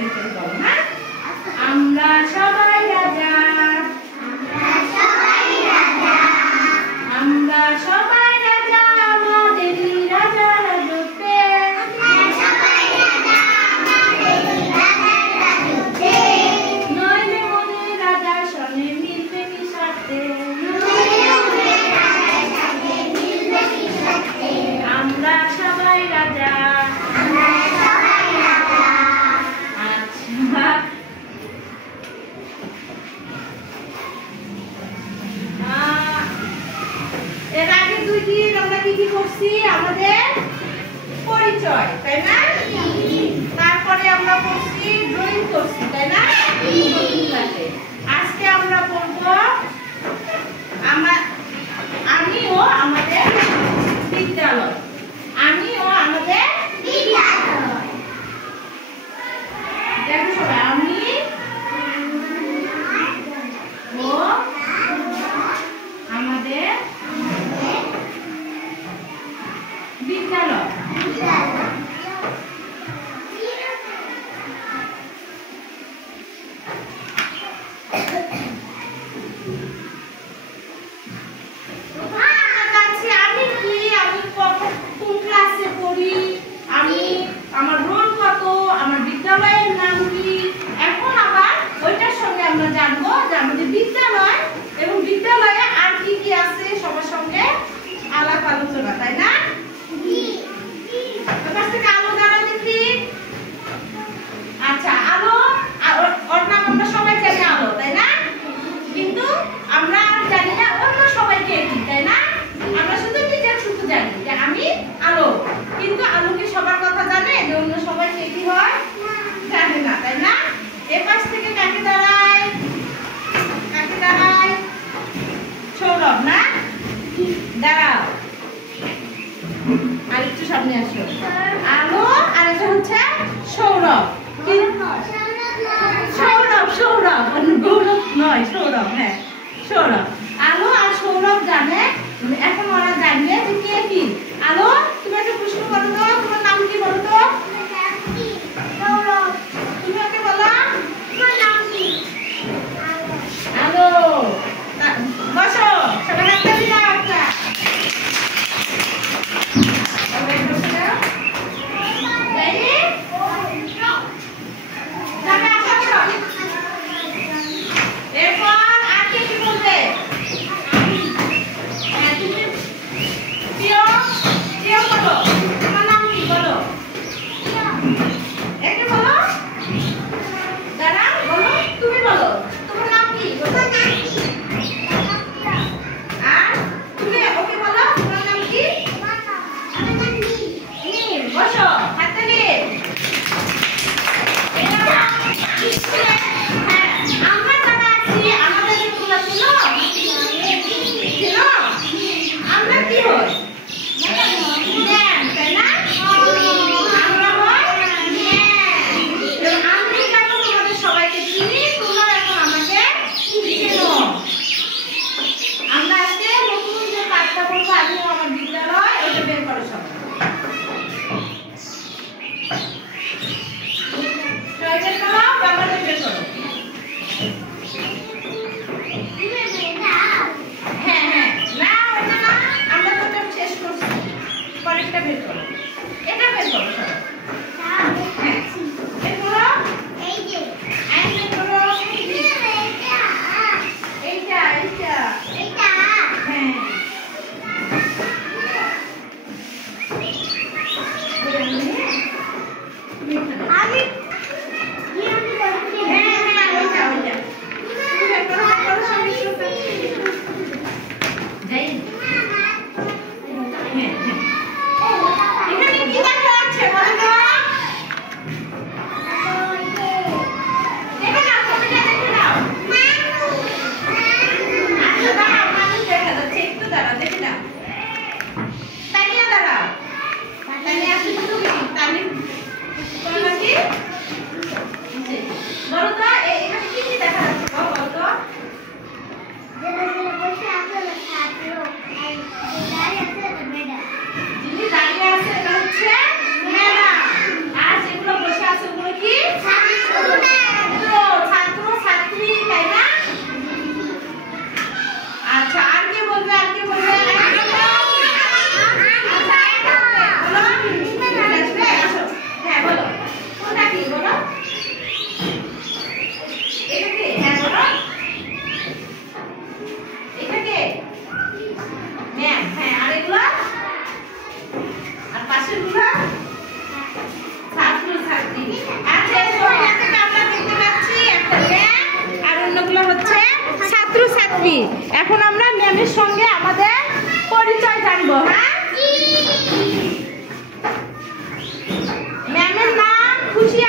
হ্যাঁ, আমরা সবাই রাজা, আমরা সবাই রাজা, আমাদেরই রাজা রাজত্বে, নইলে মোদের রাজার সঙ্গে মিলবে কি স্বার্থে, আমরা সবাই রাজা। আচ্ছা, এর আগে দুই দিন আমরা কি কি করছি, আমাদের পরিচয়, তাই না? তারপরে আমরা করছি ড্রয়িং করছি, তাই না? আজকে আমরা পড়ব আমিও আমাদের বিদ্যালয়, আমিও আমাদের বিদ্যালয়। দেখো সবাই, আমি ও আমাদের বিদ্যালয়। আমি কি, আমি কোন ক্লাসে পড়ি, আমি আমার রোল কত, আমার বিদ্যালয়ের নাম কি। এখন আবার ওইটার সঙ্গে আমরা জানবো যে আমাদের বিদ্যালয় এবং বিদ্যালয়ে আর কি কি আছে, সবার সঙ্গে আলাপ আলোচনা, তাই না? আলো দ্বারা দেখি। আচ্ছা, আলো ওর নাম আমরা সবাই জানি আলো, তাই না? কিন্তু আমরা আর জানি না অন্য সবাইকে কি, তাই না? আমরা শুধু নিজের শুধু জানি যে আমি আলো, কিন্তু আলো কি সবার কথা জানে যে অন্য সবাইকে কি হয়? জানে না, তাই না? এই পাশ থেকে কাকে দাঁড়ায়, কাকে দাঁড়ায়? সৌরভ না? দাঁড়াও, আর একটু সামনে আসো। আলো আর এটা হচ্ছে সৌরভ। সৌরভ সৌরভ গৌরব নয়, সৌরভ। হ্যাঁ, সৌরভ। আলো আর সৌরভ জানে। এখন ওরা জানবে যে কে কি। আলো, তুমি একটা প্রশ্ন করো তো, তোমার নাম কি বলো তো? তুমি ওকে বলো তোমার নাম কি? আলো। বসো, সবাই একটা দিলা একটা। পাশেরগুলো ছাত্র ছাত্রী। আচ্ছা এই ছবিটা থেকে আমরা দেখতে পাচ্ছি একটা ম্যাম আর অন্যগুলো হচ্ছে ছাত্র ছাত্রী। এখন আমরা ম্যামের সঙ্গে আমাদের পরিচয় জানবো। হ্যাঁ, ম্যামের নাম খুশি